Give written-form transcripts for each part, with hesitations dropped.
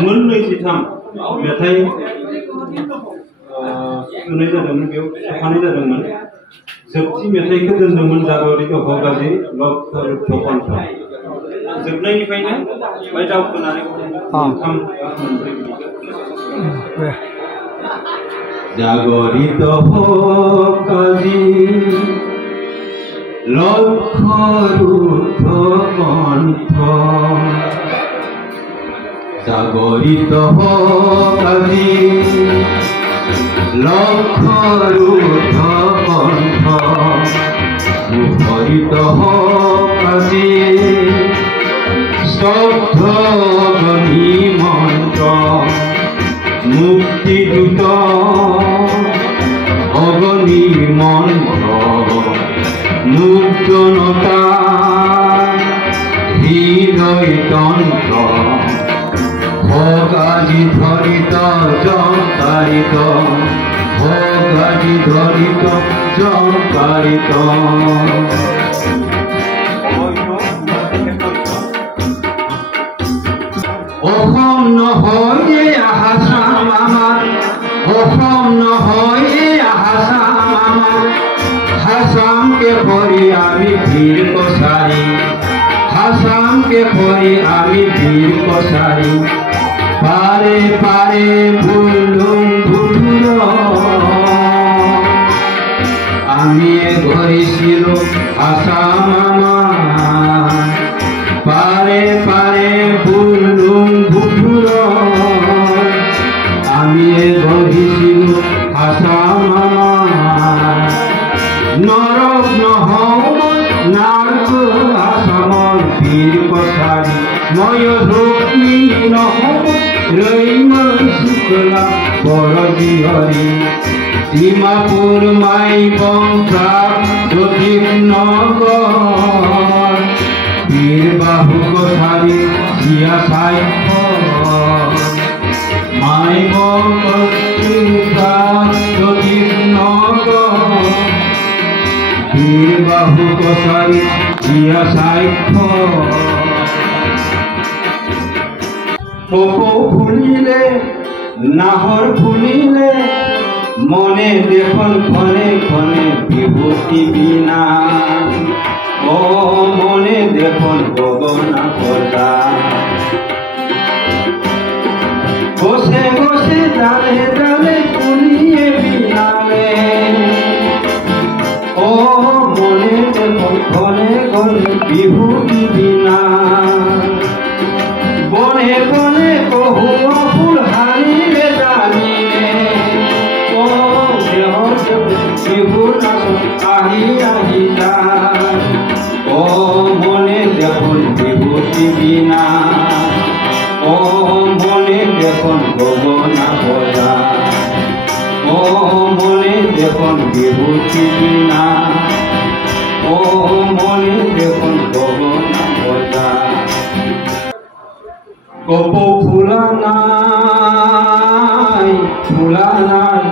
मोननै जिथाम मेथाइ सुनाय जादोंमोन बेयाव सोफानाय जादोंमोन जोबथि मेथाइखौ दोनदोंमोन जागरि दहगाजि लक्ष कन्ठ जोबनायनिफ्रायनो बाय दावखोनानै मोनथाम जागरि दहगाजि लक्ष कन्ठ জাগরিত কাজী লক্ষ রূঢ় কণ্ঠ মুখরিত কাজী স্তব্ধ গণী মন্ত্র মুক্তিদূত অগণী মন্ত্র মুগ্ধনতা হৃদয় তন্ত্র ভোগাজি ধরিত জঙ্কারিত ভোগাজি ধরিত জঙ্কারিত অসম নহয় আহাসাম আমার অসম নহয় আহাসাম আমার হাসামকে পড়ি আমি বীর কসারি হাসামকে পড়ি আমি বীর কসারি পারে পারে ভুলুম ভুলুর আমি ধরিছিল আসাম আমার পারে পারে ভুলুম ভুলুর আমি ধরিছিল আসাম আমার নরক নহব নারক আসামর বীর কসারি ময় রূপী নহব রৈম শুক্লা পরজি হরি ডিমাপুর মাই বংশা সতীপ নগর বীর বাহু কসারি সিয়া সাইফ মাই বংশা সতীপ নগর বীর বাহু কসারি সিয়া সাইফ পোপো ভুলিলে নাহর ভুলিলে মনে দেখুন ক্ষণে ক্ষণে বিভূতি বিনা ও মনে দেখুন গগনা কথা বসে বসে ডালে ডালে কুলিয়ে বিনালে ও মনে দেখুন ক্ষণে ক্ষণে বিভূতি বিনা বনে বনে কহুয়া ফুল হারিলে জানিলে ও দেহ বিহু নাচ আহি আহি যায় ও মনে দেখুন বিভূতি বিনা ও মনে দেখুন গগনা বজা ও মনে দেখুন বিভূতি বিনা ও মনে দেখুন গগনা বজা কপ ফুলা নাই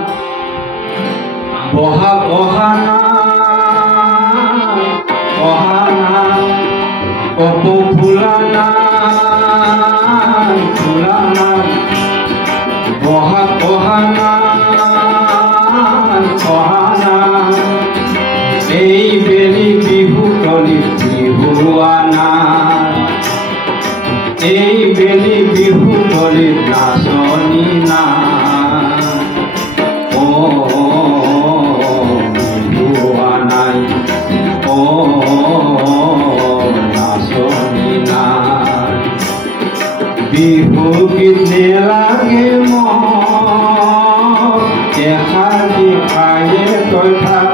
বহা বহা নাই কপ ফুলা নাই বহা বহা নাই এই বেলি বিহু তলি বিহুয়ানা এই বেলি বিহু তলি নাচনি না ও বিহুয়া নাই ও নাচনি না বিহু গীতে লাগে মহাজি খায়ে তই থাক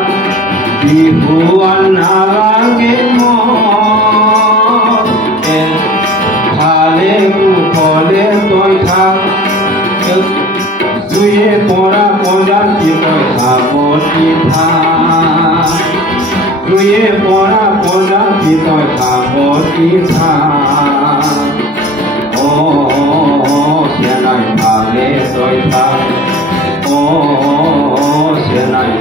বিহুয়া নালাগে ভালে কুশলে তই থাক জুয়ে পৰা প্ৰজাতি তই সাৱতি থাক জুয়ে পৰা প্ৰজাতি তই সাৱতি থাক ও সেনাই ভালে তই থাক ও সেনাই